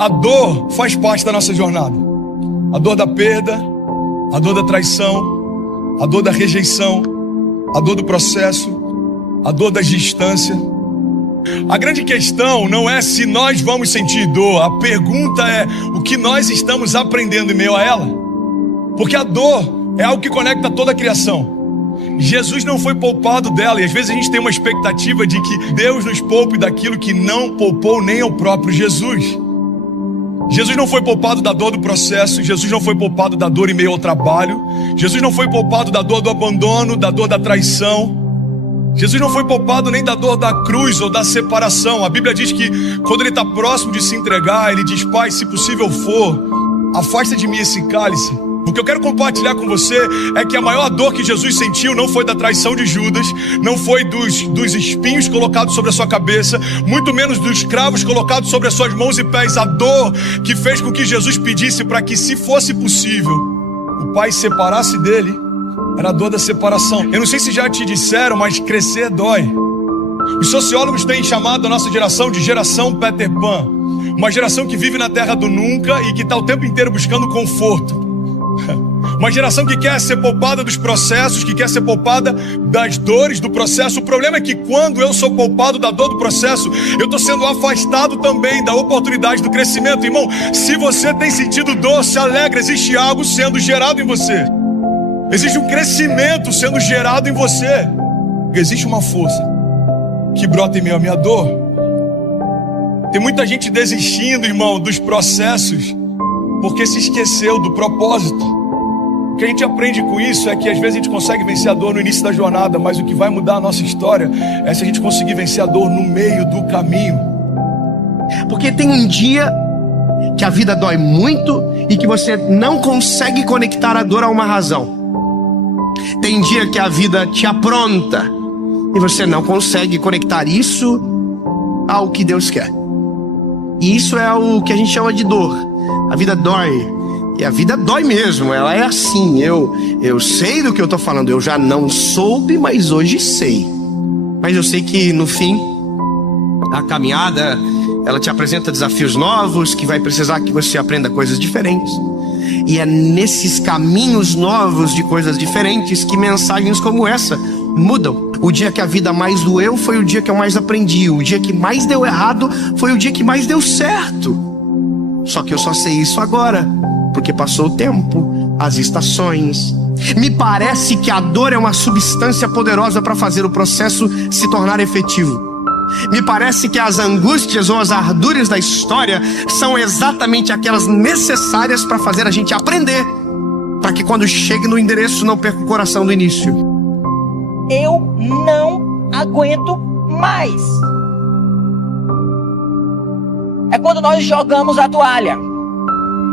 A dor faz parte da nossa jornada. A dor da perda, a dor da traição, a dor da rejeição, a dor do processo, a dor da distância. A grande questão não é se nós vamos sentir dor. A pergunta é o que nós estamos aprendendo em meio a ela. Porque a dor é algo que conecta toda a criação. Jesus não foi poupado dela, e às vezes a gente tem uma expectativa de que Deus nos poupe daquilo que não poupou nem ao próprio Jesus. Jesus não foi poupado da dor do processo, Jesus não foi poupado da dor em meio ao trabalho, Jesus não foi poupado da dor do abandono, da dor da traição, Jesus não foi poupado nem da dor da cruz ou da separação. A Bíblia diz que quando ele está próximo de se entregar, ele diz: Pai, se possível for, afasta de mim esse cálice. O que eu quero compartilhar com você é que a maior dor que Jesus sentiu não foi da traição de Judas, não foi dos espinhos colocados sobre a sua cabeça, muito menos dos cravos colocados sobre as suas mãos e pés. A dor que fez com que Jesus pedisse para que, se fosse possível, o Pai separasse dele, era a dor da separação. Eu não sei se já te disseram, mas crescer dói. Os sociólogos têm chamado a nossa geração de geração Peter Pan, uma geração que vive na terra do nunca e que está o tempo inteiro buscando conforto. Uma geração que quer ser poupada dos processos, que quer ser poupada das dores do processo. O problema é que quando eu sou poupado da dor do processo, eu estou sendo afastado também da oportunidade do crescimento. Irmão, se você tem sentido dor, se alegra, existe algo sendo gerado em você. Existe um crescimento sendo gerado em você. Existe uma força que brota em meio à minha dor. Tem muita gente desistindo, irmão, dos processos, porque se esqueceu do propósito. O que a gente aprende com isso é que às vezes a gente consegue vencer a dor no início da jornada, mas o que vai mudar a nossa história é se a gente conseguir vencer a dor no meio do caminho. Porque tem um dia que a vida dói muito e que você não consegue conectar a dor a uma razão. Tem dia que a vida te apronta e você não consegue conectar isso ao que Deus quer. E isso é o que a gente chama de dor. A vida dói. E a vida dói mesmo, ela é assim. Eu sei do que eu estou falando. Eu já não soube, mas hoje sei. Mas eu sei que no fim, a caminhada, ela te apresenta desafios novos, que vai precisar que você aprenda coisas diferentes. E é nesses caminhos novos de coisas diferentes que mensagens como essa mudam. O dia que a vida mais doeu foi o dia que eu mais aprendi. O dia que mais deu errado foi o dia que mais deu certo. Só que eu só sei isso agora, porque passou o tempo, as estações. Me parece que a dor é uma substância poderosa para fazer o processo se tornar efetivo. Me parece que as angústias ou as ardúrias da história são exatamente aquelas necessárias para fazer a gente aprender, para que quando chegue no endereço não perca o coração do início. Eu não aguento mais. É quando nós jogamos a toalha.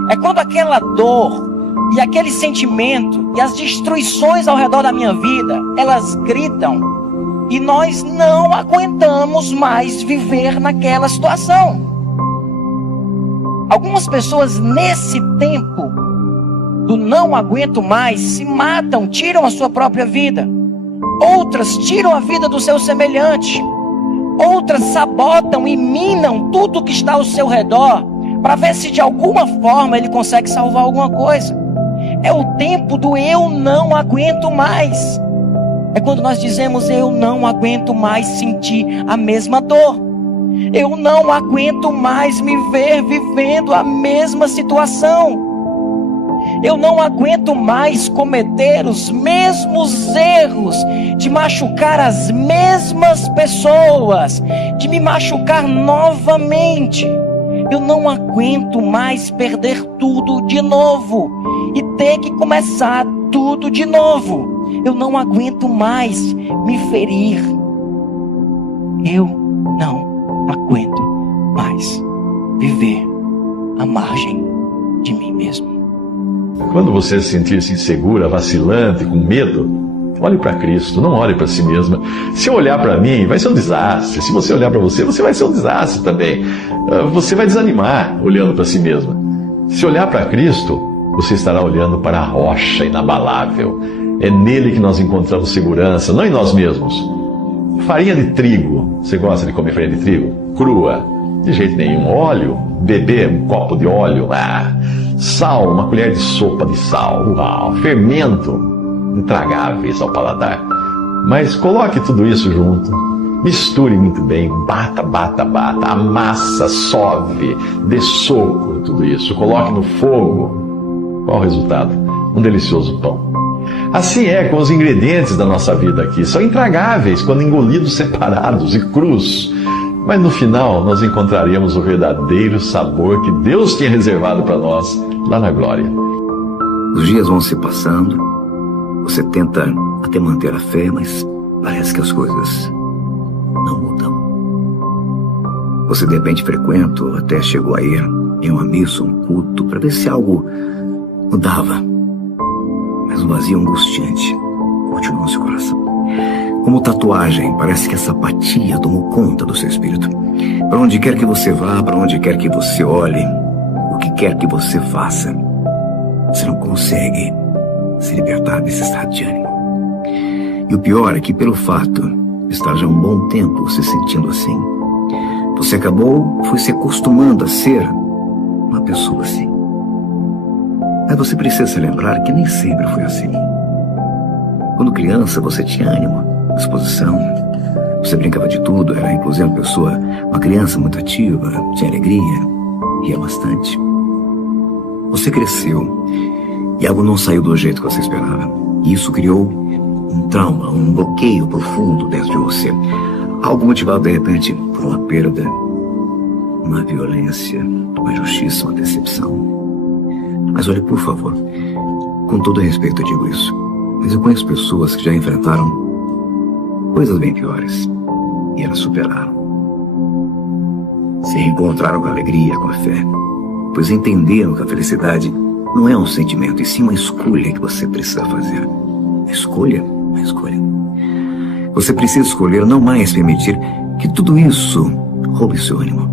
É quando aquela dor e aquele sentimento e as destruições ao redor da minha vida, elas gritam e nós não aguentamos mais viver naquela situação. Algumas pessoas nesse tempo do não aguento mais se matam, tiram a sua própria vida. Outras tiram a vida do seu semelhante. Outras sabotam e minam tudo que está ao seu redor para ver se de alguma forma ele consegue salvar alguma coisa. É o tempo do eu não aguento mais. É quando nós dizemos: eu não aguento mais sentir a mesma dor. Eu não aguento mais me ver vivendo a mesma situação. Eu não aguento mais cometer os mesmos erros, de machucar as mesmas pessoas, de me machucar novamente. Eu não aguento mais perder tudo de novo e ter que começar tudo de novo. Eu não aguento mais me ferir. Eu não aguento mais viver à margem de mim mesmo. Quando você se sentir-se insegura, vacilante, com medo, olhe para Cristo, não olhe para si mesma. Se eu olhar para mim, vai ser um desastre. Se você olhar para você, você vai ser um desastre também. Você vai desanimar olhando para si mesma. Se olhar para Cristo, você estará olhando para a rocha inabalável. É nele que nós encontramos segurança, não em nós mesmos. Farinha de trigo. Você gosta de comer farinha de trigo? Crua. De jeito nenhum. Óleo, beber um copo de óleo, sal, uma colher de sopa de sal, uau, fermento, intragáveis ao paladar. Mas coloque tudo isso junto, misture muito bem, bata, amassa, sove, dê soco em tudo isso, coloque no fogo. Qual o resultado? Um delicioso pão. Assim é com os ingredientes da nossa vida aqui. São intragáveis quando engolidos separados e crus. Mas no final nós encontraremos o verdadeiro sabor que Deus tinha reservado para nós lá na glória. Os dias vão se passando, você tenta até manter a fé, mas parece que as coisas não mudam. Você de repente frequenta ou até chegou a ir em uma missa, um culto, para ver se algo mudava. Mas um vazio angustiante continua no seu coração. Como tatuagem, parece que essa apatia tomou conta do seu espírito. Para onde quer que você vá, para onde quer que você olhe, o que quer que você faça, você não consegue se libertar desse estado de ânimo. E o pior é que, pelo fato de estar já um bom tempo se sentindo assim, você foi se acostumando a ser uma pessoa assim. Mas você precisa se lembrar que nem sempre foi assim. Quando criança, você tinha ânimo, disposição, você brincava de tudo, era inclusive uma criança muito ativa, tinha alegria, ria bastante. Você cresceu e algo não saiu do jeito que você esperava. E isso criou um trauma, um bloqueio profundo dentro de você. Algo motivado de repente por uma perda, uma violência, uma injustiça, uma decepção. Mas olhe, por favor, com todo respeito eu digo isso, mas eu conheço pessoas que já enfrentaram coisas bem piores e elas superaram. Se reencontraram com a alegria, com a fé, pois entenderam que a felicidade não é um sentimento, e sim uma escolha que você precisa fazer. A escolha. Você precisa escolher não mais permitir que tudo isso roube seu ânimo,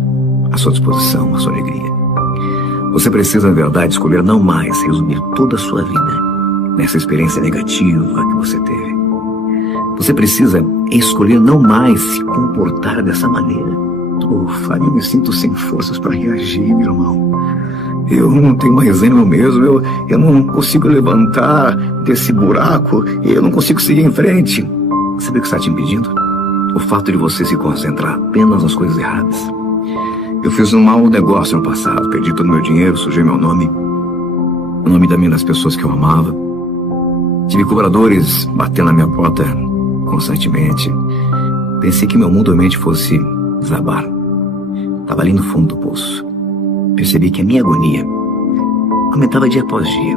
a sua disposição, a sua alegria. Você precisa, na verdade, escolher não mais resumir toda a sua vida nessa experiência negativa que você teve. Você precisa escolher não mais se comportar dessa maneira. Fábio, eu me sinto sem forças para reagir, meu irmão. Eu não tenho mais ânimo mesmo, eu não consigo levantar desse buraco, eu não consigo seguir em frente. Sabe o que está te impedindo? O fato de você se concentrar apenas nas coisas erradas. Eu fiz um mau negócio no passado, perdi todo o meu dinheiro, sujei meu nome, o nome também das pessoas que eu amava. Tive cobradores batendo na minha porta constantemente. Pensei que meu mundo realmente fosse desabar. Estava ali no fundo do poço. Percebi que a minha agonia aumentava dia após dia,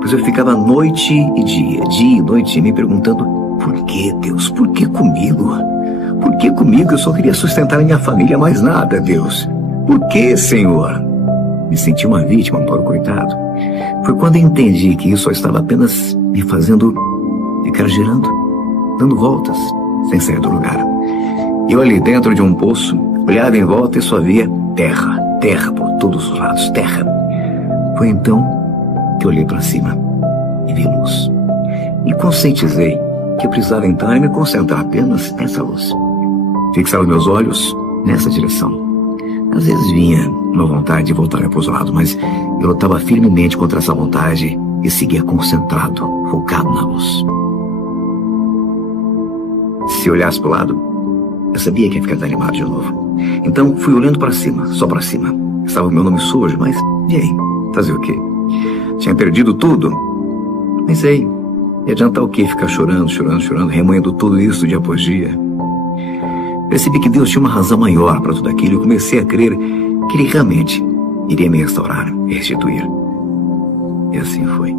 pois eu ficava noite e dia e noite me perguntando: por que, Deus? Por que comigo? Por que comigo? Eu só queria sustentar a minha família, mais nada, Deus. Por que, Senhor? Me senti uma vítima, um pobre coitado. Foi quando eu entendi que isso só estava apenas me fazendo ficar girando, dando voltas, sem sair do lugar. Eu ali dentro de um poço, olhava em volta e só via terra, terra por todos os lados, terra. Foi então que eu olhei para cima e vi luz. E conscientizei que eu precisava então me concentrar apenas nessa luz. Fixar os meus olhos nessa direção. Às vezes vinha uma vontade de voltar para os lados, mas eu lutava firmemente contra essa vontade e seguia concentrado, focado na luz. Se olhasse para o lado, eu sabia que ia ficar desanimado de novo. Então fui olhando para cima, só para cima. Estava o meu nome sujo, mas e aí? Fazer o quê? Tinha perdido tudo. Pensei, ia adiantar o quê? Ficar chorando, remoendo tudo isso dia após dia. Percebi que Deus tinha uma razão maior para tudo aquilo e comecei a crer que Ele realmente iria me restaurar e restituir. E assim foi.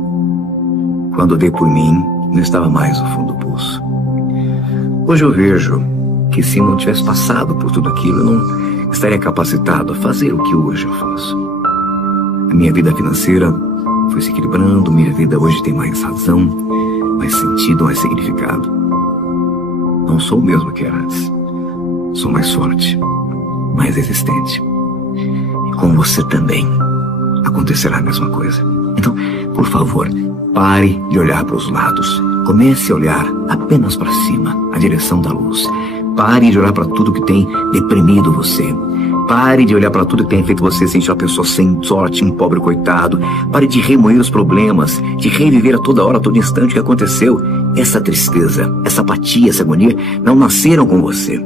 Quando dei por mim, não estava mais no fundo do poço. Hoje eu vejo que se não tivesse passado por tudo aquilo, eu não estaria capacitado a fazer o que hoje eu faço. A minha vida financeira foi se equilibrando, minha vida hoje tem mais razão, mais sentido, mais significado. Não sou o mesmo que era antes. Sou mais forte, mais resistente. E com você também acontecerá a mesma coisa. Então, por favor, pare de olhar para os lados. Comece a olhar apenas para cima, a direção da luz. Pare de olhar para tudo que tem deprimido você. Pare de olhar para tudo que tem feito você sentir uma pessoa sem sorte, um pobre coitado. Pare de remoer os problemas, de reviver a toda hora, a todo instante o que aconteceu. Essa tristeza, essa apatia, essa agonia não nasceram com você.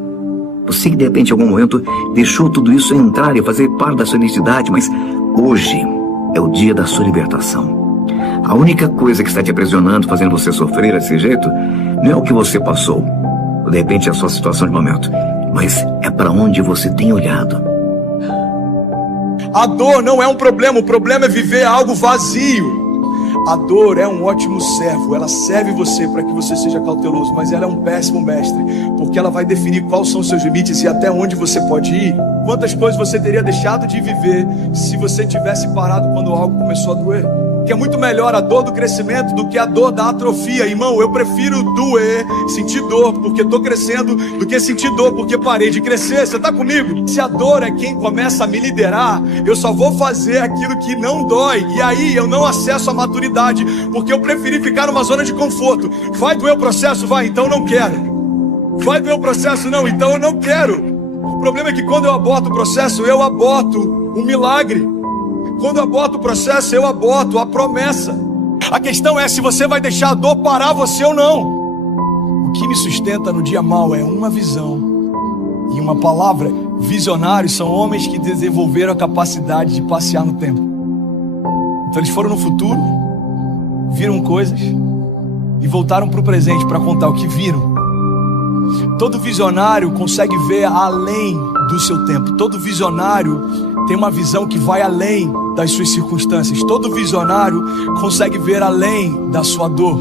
Você que de repente em algum momento deixou tudo isso entrar e fazer parte da sua identidade, mas hoje é o dia da sua libertação. A única coisa que está te aprisionando, fazendo você sofrer desse jeito, não é o que você passou, ou de repente é a sua situação de momento, mas é para onde você tem olhado. A dor não é um problema, o problema é viver algo vazio. A dor é um ótimo servo, ela serve você para que você seja cauteloso, mas ela é um péssimo mestre, porque ela vai definir quais são os seus limites e até onde você pode ir. Quantas coisas você teria deixado de viver se você tivesse parado quando algo começou a doer? Que é muito melhor a dor do crescimento do que a dor da atrofia. Irmão, eu prefiro doer, sentir dor porque estou crescendo, do que sentir dor porque parei de crescer. Você está comigo? Se a dor é quem começa a me liderar, eu só vou fazer aquilo que não dói. E aí eu não acesso a maturidade, porque eu preferi ficar numa zona de conforto. Vai doer o processo? Vai, então não quero. Vai doer o processo? Não, então eu não quero. O problema é que quando eu aborto o processo, eu aborto um milagre. Quando eu aborto o processo, eu aborto a promessa. A questão é se você vai deixar a dor parar você ou não. O que me sustenta no dia mau é uma visão e uma palavra. Visionários são homens que desenvolveram a capacidade de passear no tempo. Então eles foram no futuro, viram coisas e voltaram para o presente para contar o que viram. Todo visionário consegue ver além do seu tempo. Todo visionário tem uma visão que vai além das suas circunstâncias. Todo visionário consegue ver além da sua dor.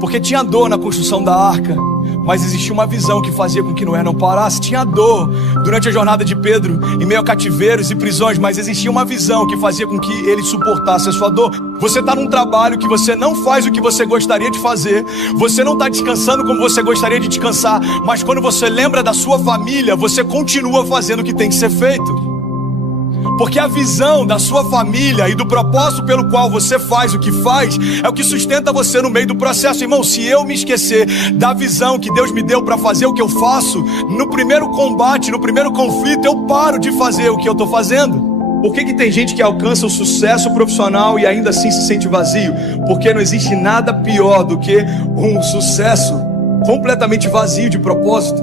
Porque tinha dor na construção da arca, mas existia uma visão que fazia com que Noé não parasse. Tinha dor durante a jornada de Pedro, em meio a cativeiros e prisões, mas existia uma visão que fazia com que ele suportasse a sua dor. Você está num trabalho que você não faz o que você gostaria de fazer, você não está descansando como você gostaria de descansar, mas quando você lembra da sua família, você continua fazendo o que tem que ser feito. Porque a visão da sua família e do propósito pelo qual você faz o que faz é o que sustenta você no meio do processo. Irmão, se eu me esquecer da visão que Deus me deu para fazer o que eu faço, no primeiro combate, no primeiro conflito, eu paro de fazer o que eu estou fazendo. Por que tem gente que alcança o sucesso profissional e ainda assim se sente vazio? Porque não existe nada pior do que um sucesso completamente vazio de propósito.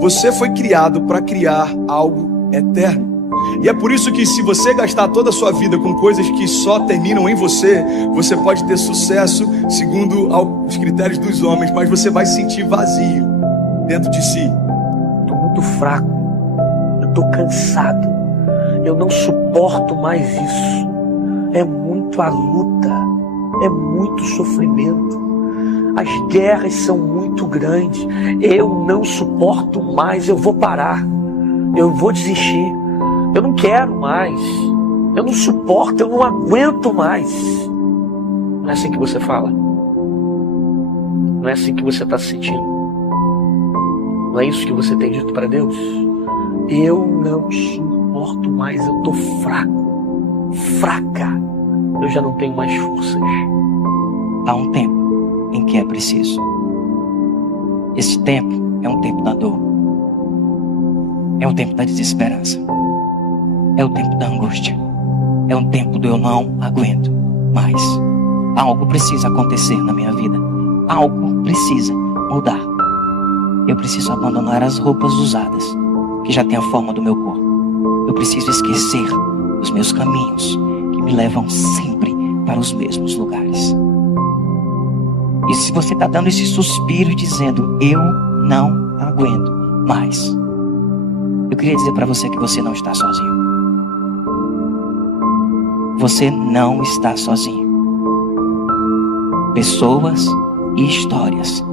Você foi criado para criar algo eterno. E é por isso que se você gastar toda a sua vida com coisas que só terminam em você, você pode ter sucesso segundo os critérios dos homens, mas você vai se sentir vazio dentro de si. Estou muito fraco, eu estou cansado, eu não suporto mais isso. É muito a luta, é muito sofrimento, as guerras são muito grandes, eu não suporto mais, eu vou parar, eu vou desistir. Eu não quero mais, eu não suporto, eu não aguento mais. Não é assim que você fala? Não é assim que você está se sentindo? Não é isso que você tem dito para Deus? Eu não suporto mais, eu estou fraco, fraca, eu já não tenho mais forças. Há um tempo em que é preciso. Esse tempo é um tempo da dor, é um tempo da desesperança. É o tempo da angústia. É um tempo do eu não aguento mais. Algo precisa acontecer na minha vida. Algo precisa mudar. Eu preciso abandonar as roupas usadas, que já têm a forma do meu corpo. Eu preciso esquecer os meus caminhos, que me levam sempre para os mesmos lugares. E se você está dando esse suspiro dizendo, eu não aguento mais, eu queria dizer para você que você não está sozinho. Você não está sozinho. Pessoas e histórias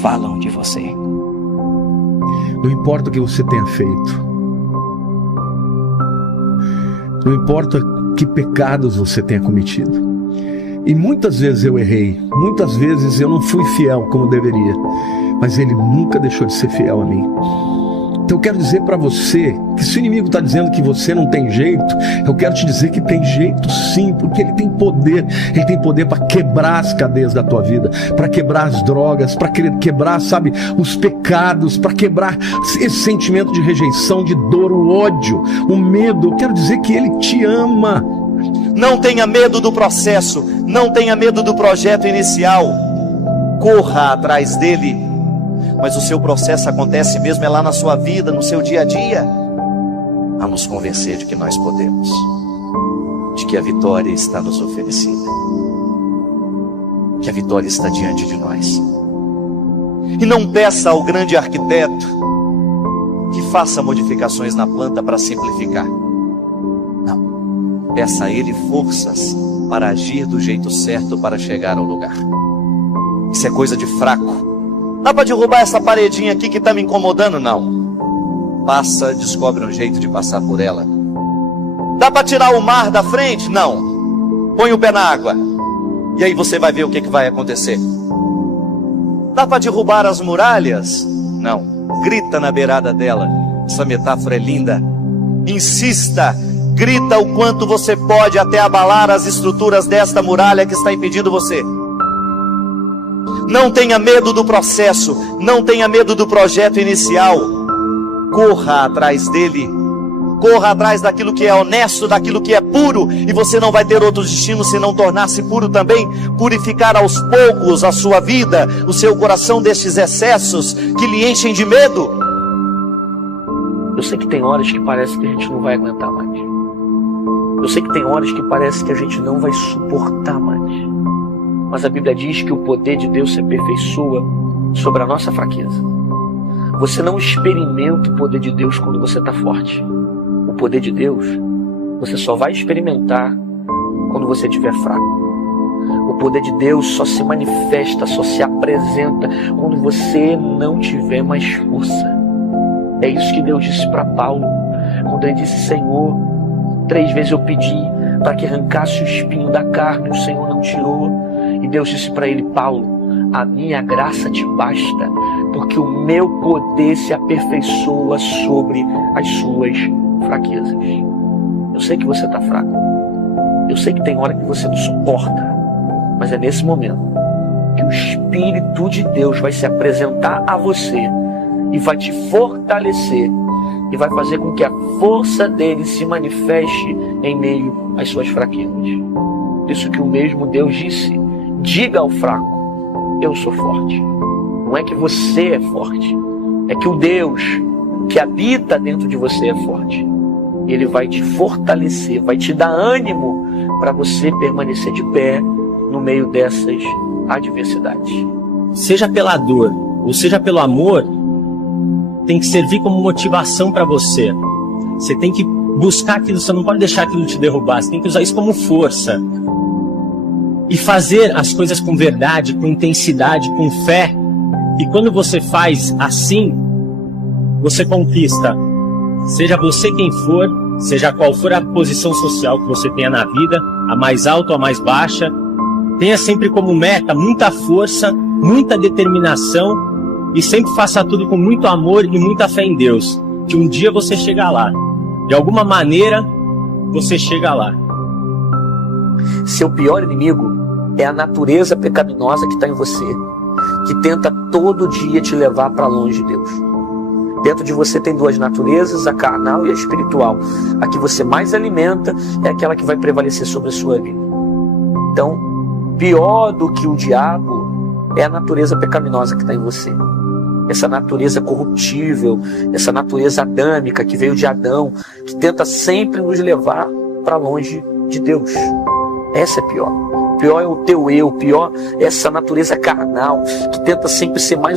falam de você. Não importa o que você tenha feito. Não importa que pecados você tenha cometido. E muitas vezes eu errei. Muitas vezes eu não fui fiel como deveria. Mas Ele nunca deixou de ser fiel a mim. Então eu quero dizer para você que se o inimigo está dizendo que você não tem jeito, eu quero te dizer que tem jeito sim, porque ele tem poder para quebrar as cadeias da tua vida, para quebrar as drogas, para quebrar, sabe, os pecados, para quebrar esse sentimento de rejeição, de dor, o ódio, o medo. Eu quero dizer que ele te ama. Não tenha medo do processo, não tenha medo do projeto inicial, corra atrás dele. Mas o seu processo acontece mesmo é lá na sua vida, no seu dia a dia, a nos convencer de que nós podemos, de que a vitória está nos oferecida, que a vitória está diante de nós. E não peça ao grande arquiteto que faça modificações na planta para simplificar. Não, peça a ele forças para agir do jeito certo para chegar ao lugar. Isso é coisa de fraco. Dá para derrubar essa paredinha aqui que está me incomodando? Não. Passa, descobre um jeito de passar por ela. Dá para tirar o mar da frente? Não. Põe o pé na água. E aí você vai ver o que vai acontecer. Dá para derrubar as muralhas? Não. Grita na beirada dela. Essa metáfora é linda. Insista. Grita o quanto você pode até abalar as estruturas desta muralha que está impedindo você. Não tenha medo do processo, não tenha medo do projeto inicial. Corra atrás dele, corra atrás daquilo que é honesto, daquilo que é puro, e você não vai ter outro destino senão tornar-se puro também, purificar aos poucos a sua vida, o seu coração destes excessos que lhe enchem de medo. Eu sei que tem horas que parece que a gente não vai aguentar mais. Eu sei que tem horas que parece que a gente não vai suportar mais. Mas a Bíblia diz que o poder de Deus se aperfeiçoa sobre a nossa fraqueza. Você não experimenta o poder de Deus quando você está forte. O poder de Deus você só vai experimentar quando você estiver fraco. O poder de Deus só se manifesta, só se apresenta quando você não tiver mais força. É isso que Deus disse para Paulo, quando ele disse: Senhor, 3 vezes eu pedi para que arrancasse o espinho da carne, o Senhor não tirou. E Deus disse para ele: Paulo, a minha graça te basta, porque o meu poder se aperfeiçoa sobre as suas fraquezas. Eu sei que você está fraco. Eu sei que tem hora que você não suporta. Mas é nesse momento que o Espírito de Deus vai se apresentar a você e vai te fortalecer e vai fazer com que a força dele se manifeste em meio às suas fraquezas. Por isso que o mesmo Deus disse: diga ao fraco, eu sou forte. Não é que você é forte, é que o Deus que habita dentro de você é forte. Ele vai te fortalecer, vai te dar ânimo para você permanecer de pé no meio dessas adversidades. Seja pela dor ou seja pelo amor, tem que servir como motivação para você. Você tem que buscar aquilo, você não pode deixar aquilo te derrubar, você tem que usar isso como força. E fazer as coisas com verdade, com intensidade, com fé. E quando você faz assim, você conquista. Seja você quem for, seja qual for a posição social que você tenha na vida, a mais alta ou a mais baixa, tenha sempre como meta muita força, muita determinação e sempre faça tudo com muito amor e muita fé em Deus. Que um dia você chega lá. De alguma maneira, você chega lá. Seu pior inimigo é a natureza pecaminosa que está em você, que tenta todo dia te levar para longe de Deus. Dentro de você tem 2 naturezas, a carnal e a espiritual. A que você mais alimenta é aquela que vai prevalecer sobre a sua vida. Então, pior do que o diabo é a natureza pecaminosa que está em você. Essa natureza corruptível, essa natureza adâmica que veio de Adão, que tenta sempre nos levar para longe de Deus. Essa é pior. Pior é o teu eu, pior é essa natureza carnal, que tenta sempre ser mais